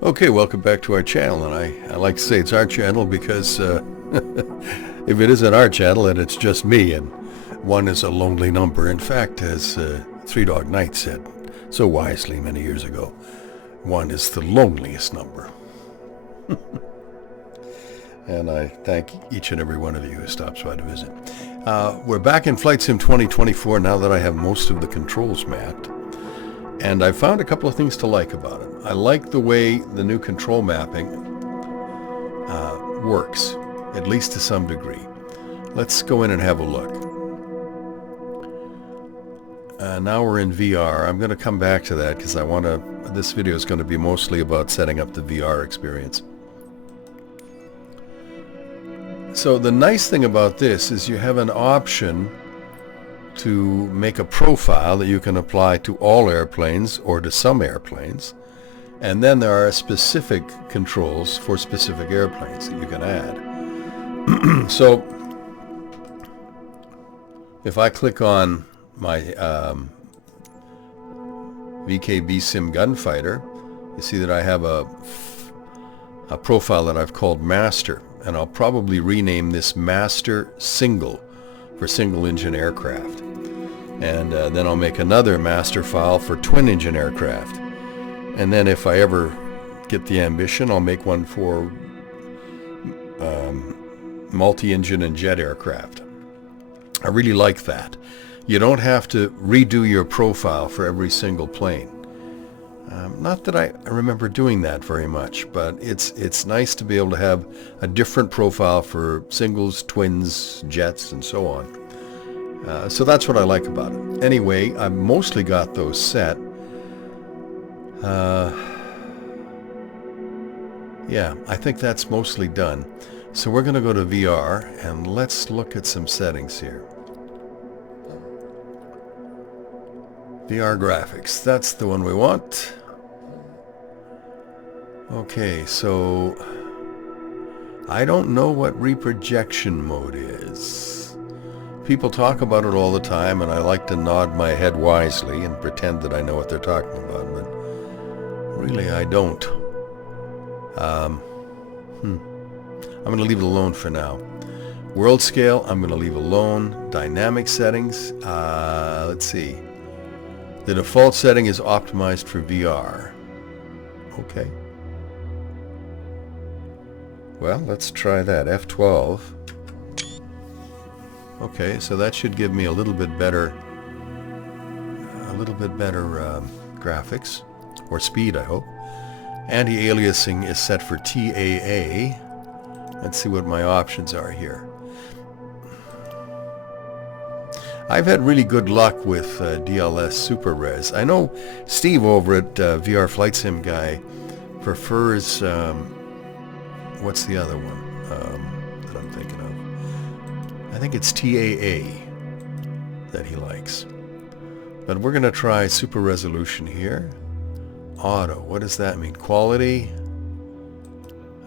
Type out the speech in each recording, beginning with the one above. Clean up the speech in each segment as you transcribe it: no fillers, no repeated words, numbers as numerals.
Okay, welcome back to our channel, and I like to say it's our channel because if it isn't our channel, then it's just me, and one is a lonely number. In fact, as Three Dog Night said so wisely many years ago, one is the loneliest number. And I thank each and every one of you who stops by to visit. We're back in Flight Sim 2024 now that I have most of the controls mapped. And I found a couple of things to like about it. I like the way the new control mapping works, at least to some degree. Let's go in and have a look. Now we're in VR. I'm going to come back to that because this video is going to be mostly about setting up the VR experience. So the nice thing about this is you have an option to make a profile that you can apply to all airplanes or to some airplanes, and then there are specific controls for specific airplanes that you can add. So if I click on my VKB Sim Gunfighter, you see that I have a profile that I've called Master, and I'll probably rename this Master Single for single engine aircraft. And then I'll make another master file for twin engine aircraft. And then if I ever get the ambition, I'll make one for multi-engine and jet aircraft. I really like that. You don't have to redo your profile for every single plane. Not that I remember doing that very much, but it's nice to be able to have a different profile for singles, twins, jets, and so on. So that's what I like about it. Anyway, I've mostly got those set. Yeah, I think that's mostly done. So we're going to go to VR and let's look at some settings here. VR graphics, that's the one we want. Okay, so I don't know what reprojection mode is. People talk about it all the time, and I like to nod my head wisely and pretend that I know what they're talking about, but really I don't. I'm going to leave it alone for now. World scale, I'm going to leave alone. Dynamic settings, let's see. The default setting is optimized for VR. Okay. Well, let's try that. F12. Okay, so that should give me a little bit better graphics, or speed, I hope. Anti-aliasing is set for TAA. Let's see what my options are here. I've had really good luck with DLS Super Res. I know Steve over at VR Flight Sim Guy prefers, what's the other one that I'm thinking of? I think it's TAA that he likes. But we're going to try super resolution here. Auto, what does that mean? Quality?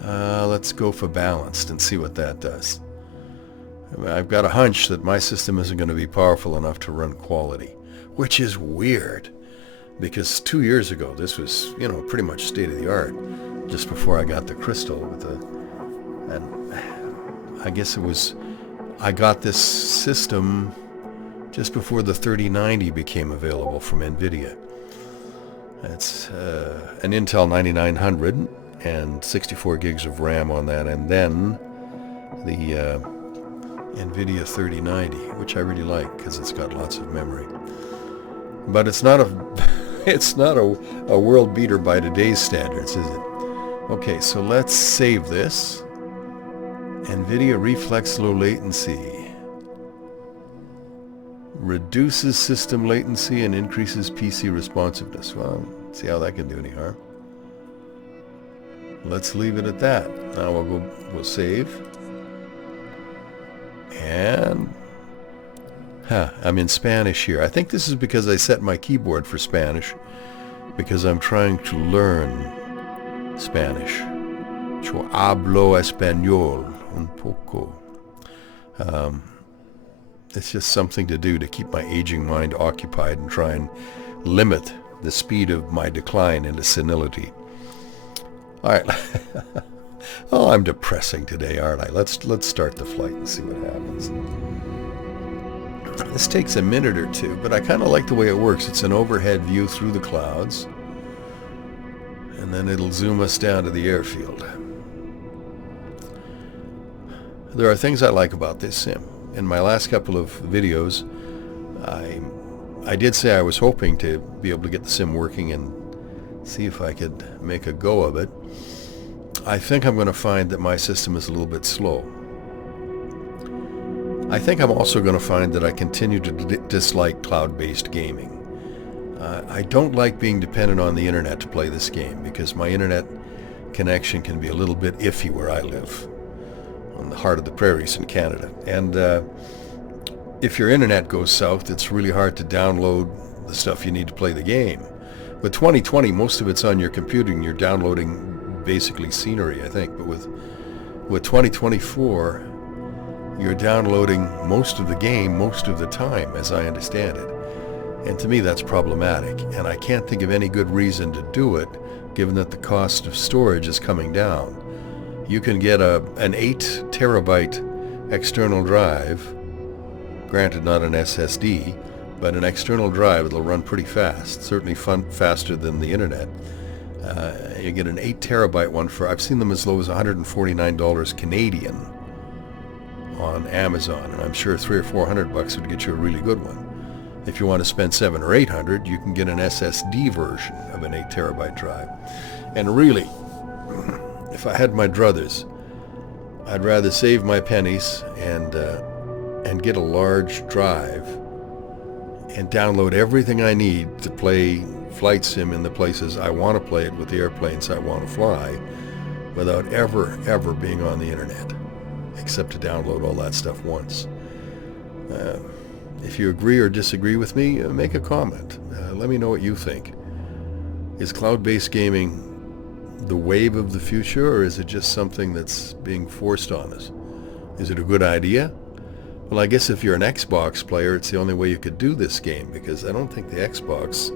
Let's go for balanced and see what that does. I've got a hunch that my system isn't going to be powerful enough to run quality, which is weird because 2 years ago this was, pretty much state of the art. Just before I got the crystal and I guess I got this system just before the 3090 became available from NVIDIA. It's an Intel 9900 and 64 gigs of RAM on that, and then the NVIDIA 3090, which I really like because it's got lots of memory. But it's not a world beater by today's standards, is it? Okay, so let's save this. NVIDIA Reflex Low Latency reduces system latency and increases PC responsiveness. Well, let's see how that can do any harm. Let's leave it at that. Now we'll save. And I'm in Spanish here. I think this is because I set my keyboard for Spanish because I'm trying to learn Spanish. Yo hablo español un poco. It's just something to do to keep my aging mind occupied and try and limit the speed of my decline into senility. All right. Oh, I'm depressing today, aren't I? Let's start the flight and see what happens. This takes a minute or two, but I kind of like the way it works. It's an overhead view through the clouds, and then it'll zoom us down to the airfield. There are things I like about this sim. In my last couple of videos, I did say I was hoping to be able to get the sim working and see if I could make a go of it. I think I'm going to find that my system is a little bit slow. I think I'm also going to find that I continue to dislike cloud-based gaming. I don't like being dependent on the internet to play this game because my internet connection can be a little bit iffy where I live, on the heart of the prairies in Canada. And if your internet goes south, it's really hard to download the stuff you need to play the game. With 2020, most of it's on your computer and you're downloading basically scenery, I think. But with 2024, you're downloading most of the game most of the time, as I understand it. And to me, that's problematic. And I can't think of any good reason to do it, given that the cost of storage is coming down. You can get an 8 terabyte external drive, granted not an SSD, but an external drive that'll run pretty fast, certainly faster than the internet. You get an 8 terabyte one for, I've seen them as low as $149 Canadian on Amazon, and I'm sure $300 or $400 would get you a really good one. If you want to spend $700 or $800, you can get an SSD version of an 8 terabyte drive. And really, if I had my druthers, I'd rather save my pennies and get a large drive and download everything I need to play flight sim in the places I want to play it with the airplanes I want to fly, without ever being on the internet, except to download all that stuff once. If you agree or disagree with me, make a comment. Let me know what you think. Is cloud-based gaming the wave of the future, or is it just something that's being forced on us? Is it a good idea? Well, I guess if you're an Xbox player, it's the only way you could do this game, because I don't think the Xbox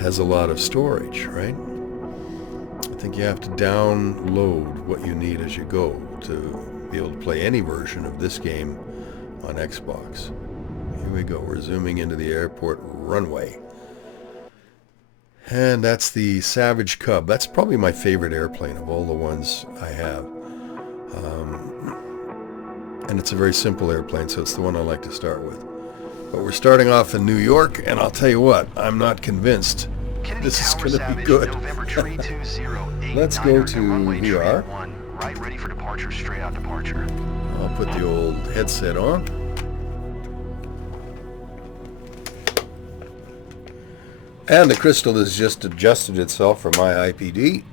has a lot of storage, right? I think you have to download what you need as you go to be able to play any version of this game on Xbox. Here we go. We're zooming into the airport runway. And that's the Savage Cub. That's probably my favorite airplane of all the ones I have. And it's a very simple airplane, so it's the one I like to start with. But we're starting off in New York, and I'll tell you what, I'm not convinced this is going to be good. Let's go to VR. Right, ready for departure, straight out departure. I'll put the old headset on. And the crystal has just adjusted itself for my IPD.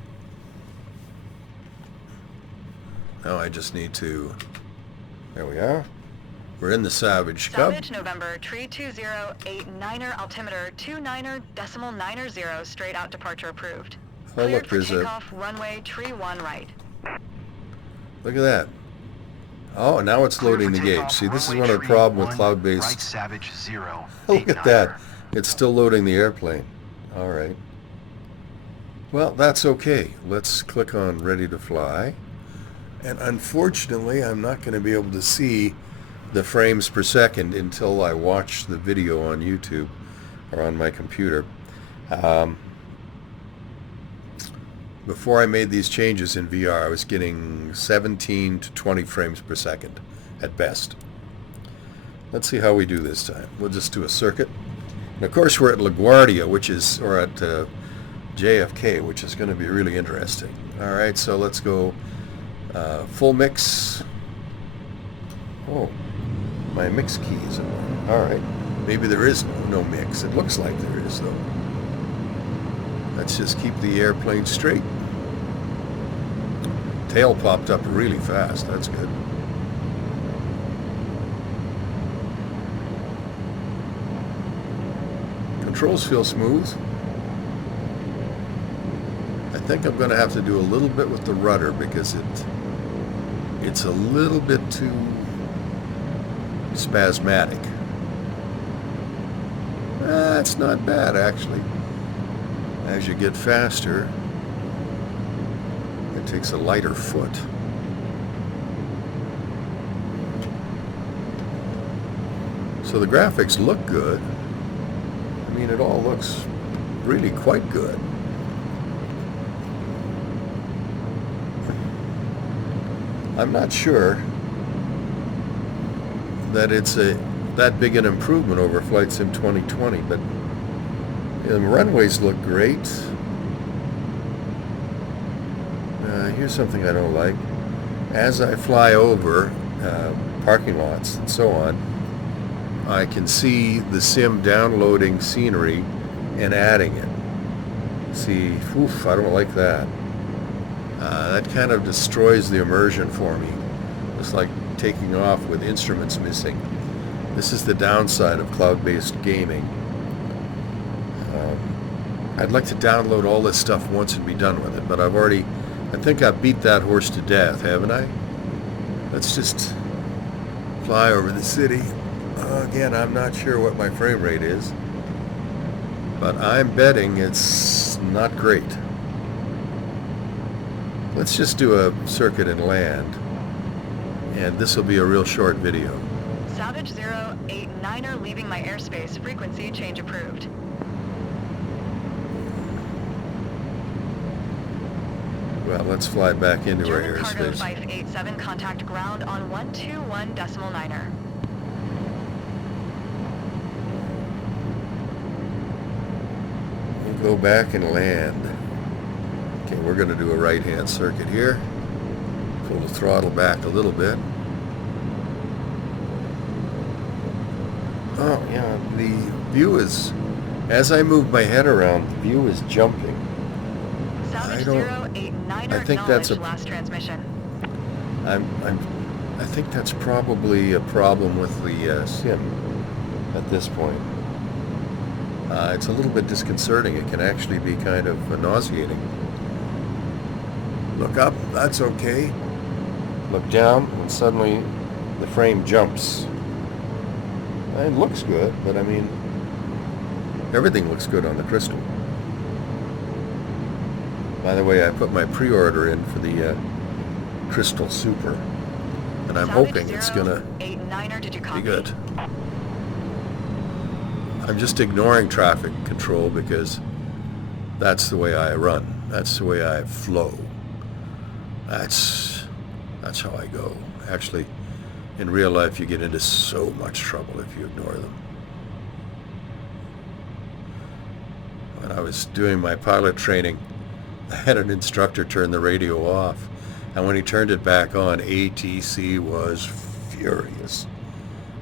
Now I just need to... There we are. We're in the Savage Cub. Savage November, tree 2089er, altimeter 29er.90, straight out departure approved. Oh, look, Cleared for there's takeoff, runway, tree 1 right. Look at that. Oh, now it's loading the gauge. See, this is one of the problems with cloud-based... Right, Savage 0. Look at that. It's still loading the airplane. All right. Well, that's okay. Let's click on Ready to Fly. And unfortunately, I'm not going to be able to see the frames per second until I watch the video on YouTube or on my computer. Before I made these changes in VR, I was getting 17 to 20 frames per second at best. Let's see how we do this time. We'll just do a circuit. And of course, we're at LaGuardia, or at JFK, which is going to be really interesting. All right, so let's go full mix. Oh, my mix key isn't on. All right, maybe there is no mix. It looks like there is, though. Let's just keep the airplane straight. Tail popped up really fast. That's good. Controls feel smooth. I think I'm going to have to do a little bit with the rudder because it's a little bit too spasmodic. That's not bad, actually. As you get faster, takes a lighter foot. So the graphics look good. I mean, it all looks really quite good. I'm not sure that it's that big an improvement over Flight Sim 2020, but the runways look great. Here's something I don't like. As I fly over parking lots and so on, I can see the sim downloading scenery and adding it. See, oof, I don't like that. That kind of destroys the immersion for me. It's like taking off with instruments missing. This is the downside of cloud-based gaming. I'd like to download all this stuff once and be done with it, but I think I've beat that horse to death, haven't I? Let's just fly over the city. Again, I'm not sure what my frame rate is, but I'm betting it's not great. Let's just do a circuit and land, and this will be a real short video. Salvage 089er leaving my airspace. Frequency change approved. Well, let's fly back into our German Cargo airspace. 587, contact ground on 121.9er. We'll go back and land. Okay, we're going to do a right-hand circuit here. Pull the throttle back a little bit. Oh, yeah, the view is, as I move my head around, the view is jumping. Salvage 089er, I think that's last transmission. I think that's probably a problem with the sim at this point. It's a little bit disconcerting. It can actually be kind of nauseating. Look up, that's okay. Look down, and suddenly the frame jumps. It looks good, but I mean, everything looks good on the Crystal. By the way, I put my pre-order in for the Crystal Super, and I'm hoping it's gonna be good. I'm just ignoring traffic control because that's the way I run. That's the way I flow. That's how I go. Actually, in real life, you get into so much trouble if you ignore them. When I was doing my pilot training, I had an instructor turn the radio off, and when he turned it back on, ATC was furious.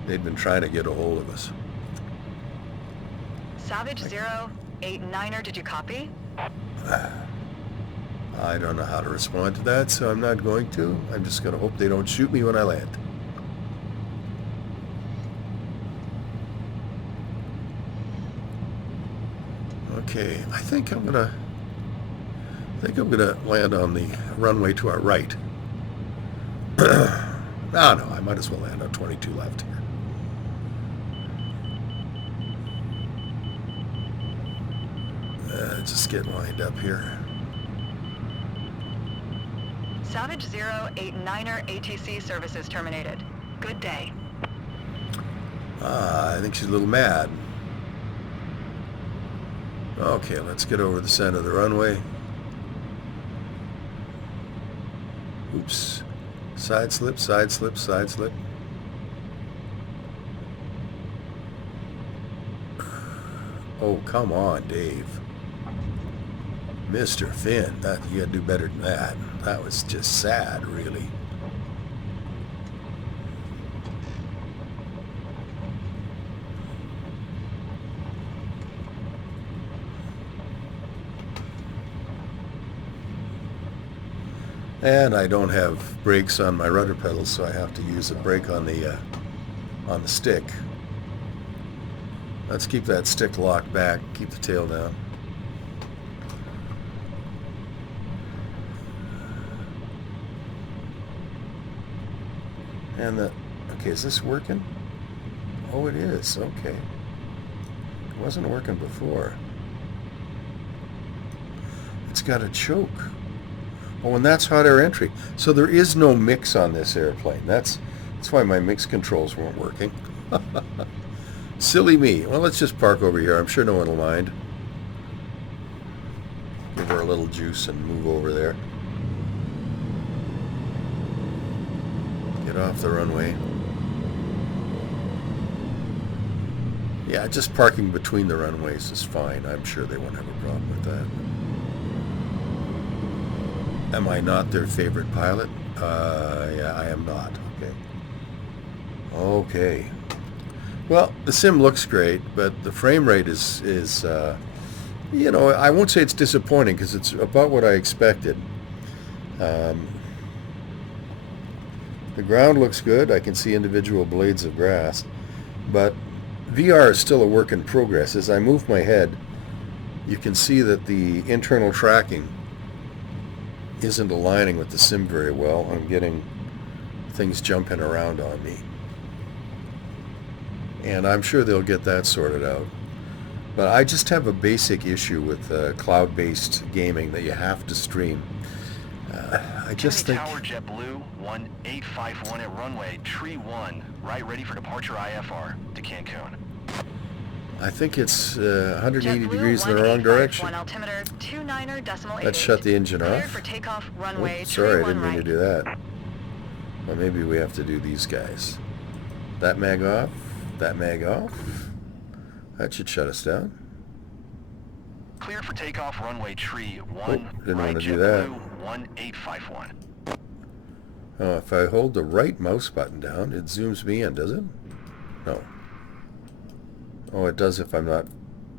They'd been trying to get a hold of us. Savage 089er, did you copy? I don't know how to respond to that, so I'm not going to. I'm just going to hope they don't shoot me when I land. Okay, I think I'm gonna land on the runway to our right. No, I might as well land on 22 left here. Just get lined up here. Savage 089er, ATC services terminated. Good day. I think she's a little mad. Okay, let's get over the center of the runway. Oops. Side slip, side slip, side slip. Oh, come on, Dave. Mr. Finn, you gotta do better than that. That was just sad, really. And I don't have brakes on my rudder pedals, so I have to use a brake on the stick. Let's keep that stick locked back, keep the tail down. And okay, is this working? Oh, it is, okay. It wasn't working before. It's got a choke. Oh, and that's hot air entry. So there is no mix on this airplane. That's why my mix controls weren't working. Silly me. Well, let's just park over here. I'm sure no one will mind. Give her a little juice and move over there. Get off the runway. Yeah, just parking between the runways is fine. I'm sure they won't have a problem with that. Am I not their favorite pilot? Yeah, I am not. Okay. Okay. Well, the sim looks great, but the frame rate is you know, I won't say it's disappointing because it's about what I expected. The ground looks good. I can see individual blades of grass, but VR is still a work in progress. As I move my head, you can see that the internal tracking isn't aligning with the sim very well. I'm getting things jumping around on me. And I'm sure they'll get that sorted out. But I just have a basic issue with cloud-based gaming that you have to stream. I just think... Tower JetBlue 1851 at runway tree 1, right ready for departure IFR to Cancun. I think it's 180 JetBlue degrees in the wrong direction. Altimeter 29.8. Let's shut the engine Cleared off. for takeoff, runway Oops, sorry, I tree didn't 1 mean to do that. Well, maybe we have to do these guys. That mag off. That mag off. That should shut us down. Clear for takeoff, runway tree 1, didn't right want to do that. JetBlue 1851. Oh, if I hold the right mouse button down, it zooms me in, does it? No. Oh, it does if I'm not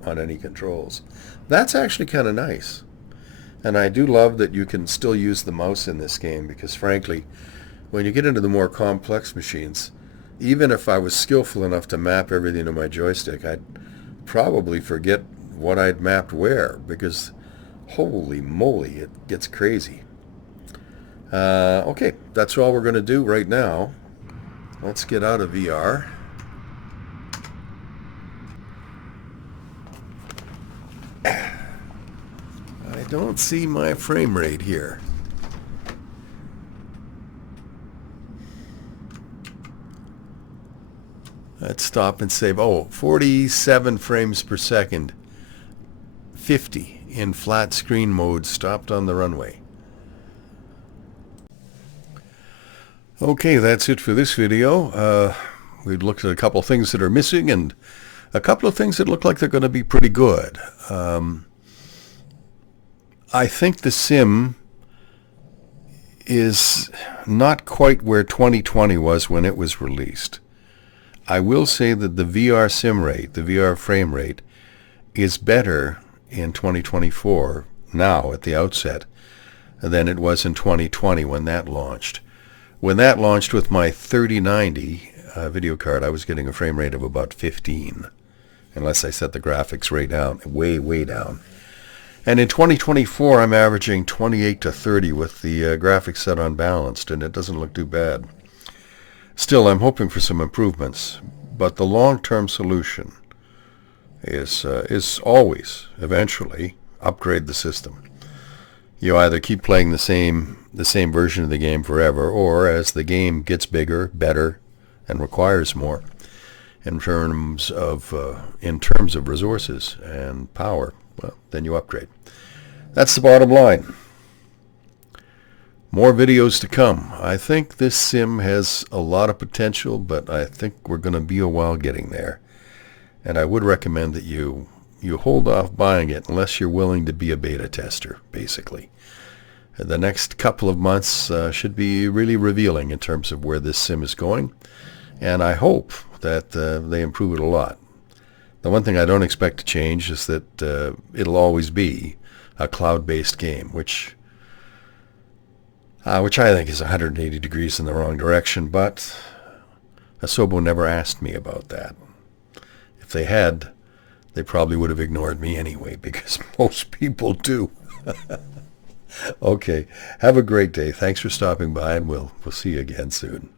on any controls. That's actually kind of nice. And I do love that you can still use the mouse in this game because, frankly, when you get into the more complex machines, even if I was skillful enough to map everything to my joystick, I'd probably forget what I'd mapped where because, holy moly, it gets crazy. Okay, that's all we're going to do right now. Let's get out of VR. I don't see my frame rate here. Let's stop and save. Oh, 47 frames per second. 50 in flat screen mode, stopped on the runway. Okay, that's it for this video. We've looked at a couple of things that are missing and a couple of things that look like they're going to be pretty good. I think the sim is not quite where 2020 was when it was released. I will say that the VR sim rate, the VR frame rate, is better in 2024 now at the outset than it was in 2020 when that launched. When that launched with my 3090 video card, I was getting a frame rate of about 15, unless I set the graphics rate down, way down. And in 2024, I'm averaging 28 to 30 with the graphics set on balanced, and it doesn't look too bad. Still, I'm hoping for some improvements, but the long-term solution is always, eventually, upgrade the system. You either keep playing the same version of the game forever, or as the game gets bigger, better, and requires more in terms of resources and power, well, then you upgrade. That's the bottom line. More videos to come. I think this sim has a lot of potential, but I think we're going to be a while getting there. And I would recommend that you hold off buying it unless you're willing to be a beta tester, basically. The next couple of months should be really revealing in terms of where this sim is going, and I hope that they improve it a lot. The one thing I don't expect to change is that it'll always be a cloud-based game, which I think is 180 degrees in the wrong direction, but Asobo never asked me about that. If they had, they probably would have ignored me anyway, because most people do. Okay, have a great day. Thanks for stopping by, and we'll see you again soon.